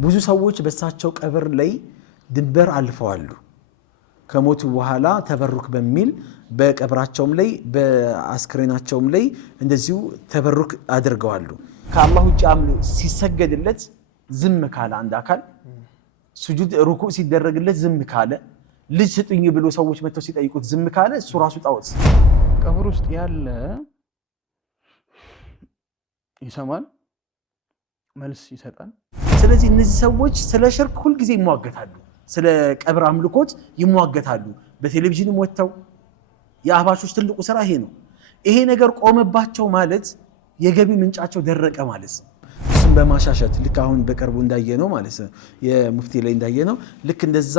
ብዙ ሰዎች በሳቸው ቀብር ላይ ድንበር አልፈዋል ከሞቱ በኋላ ተበሩክ በሚል በቀብራቸውም ላይ በአስክሬናቸውም ላይ እንደዚሁ ተበሩክ አድርገዋል ከአላህ ውጭ ሲሰገድለት ዝም ካለ አንድ አካል ሱጁድ ሩኩዕ ሲደረግለት ዝም ካለ ልጅ ስጡኝ ብሎ ሰዎች መተው ሲጠይቁት ዝም ካለ እሱ ራሱ ጣዖት ቀብር ውስጥ ያለ ይሰማል መልስ ይሰጣል ስለዚህ እነዚህ ሰዎች ስለ ሽርክ ሁሉ ጊዜ ይሟገታሉ ስለ ቀብር አምልኮት ይሟገታሉ በቴሌቪዥንም ወጥተው የአህባሾች ትልቁ ስራ ይሄ ነው ይሄ ነገር ቆመባቸው ማለት የገቢ ምንጫቸው ደረቀ ማለት እሱም በማሻሸት ልክ አሁን በቅርቡ እንዳየነው ማለት የሙፍቲ ላይ እንዳየነው ልክ እንደዛ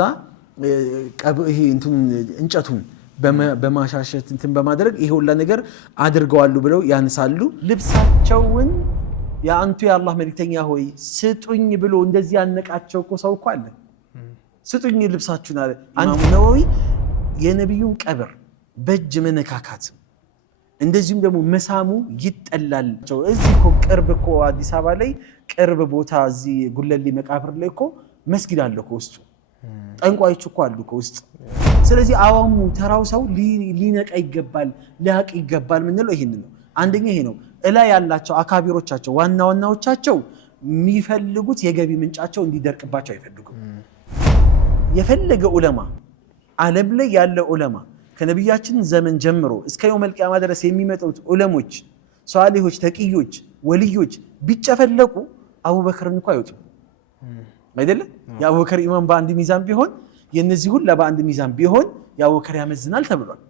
ይሄ እንጨቱን በማሻሸት በማድረግ ይሄ ሁላ ነገር አድርገዋሉ ብለው ያንሳሉ ልብሳቸውን ያንቱ የአላህ መልእክተኛ ሆይ ስጡኝ ብሎ እንደዚህ ያነቃቸው እኮ ሰው እኮ አለ ስጡኝ ልብሳችሁን አለ ኢማሙ ነወዊ የነብዩን ቀብር በእጅ መነካካት እንደዚህም ደግሞ መሳሙ ይጠላል እዚህ እኮ ቅርብ እኮ አዲስ አበባ ላይ ቅርብ ቦታ እዚህ ጉለሌ መቃብር ላይ እኮ መስጊድ አለ እኮ ውስጡ ጠንቋዮች እኮ አሉ እኮ ውስጥ ስለዚህ አዋሙ ተራው ሰው ሊነቃ ይገባል ሊያቅ ይገባል ምንለው ይሄን ነው አንደኛ ይሄ ነው እላ ያላቸው አካቢሮቻቸው ዋናዎቻቸው የሚፈልጉት የገቢ ምንጫቸው እንዲደርቅባቸው አይፈልጉም የፈለገ ዑለማ ዓለም ላይ ያለ ዑለማ ከነብያችን ዘመን ጀምሮ እስከ የውመል ቂያማ ድረስ የሚመጡት ዑለሞች ሷሊሆች ተቂዮች ወልዮች ቢጨፈለቁ አቡበክርን እንኳን አይወጡ አይደለ የአቡበክር ኢማም በአንድ ሚዛን ቢሆን የነዚህ ሁሉ በአንድ ሚዛን ቢሆን የአቡበክር ያመዝናል ተብሏል